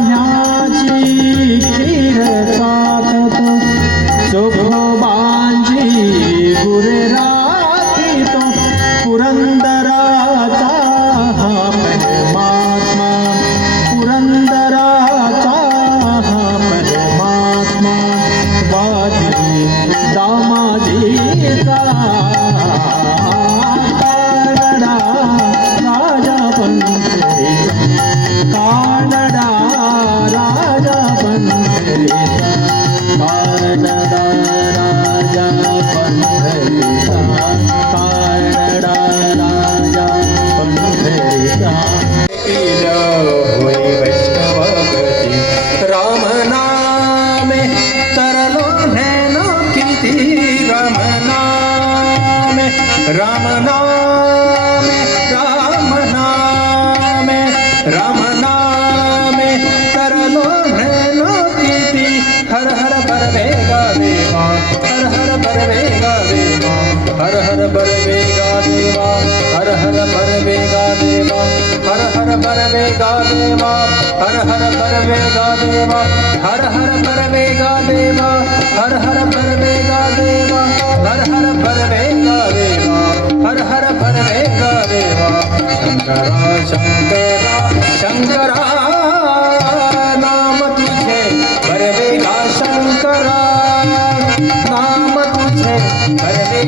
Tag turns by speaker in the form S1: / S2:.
S1: ध्यानाची कीर्तात चोखोबांची गुरे राखीत. पुरंदराचा हा परमात्मा. पुरंदराचा हा परमात्मा. वाजी राजा पंढरीचा कानडा राजा पंढरीचा कानडा राजा होई वैष्णवगती राम नामे तरलो किती राम नामे राम नामे बरवेगा देवा हर हर बरवेगा देवा हर हर बरवेगा देवा हर हर बरवेगा देवा हर हर बरवेगा देवा हर हर बरवेगा देवा हर हर बरवेगा देवा हर हर बरवेगा देवा हर हर बरवेगा देवा हर हर बरवेगा देवा शंकरा शंकरा शंकरा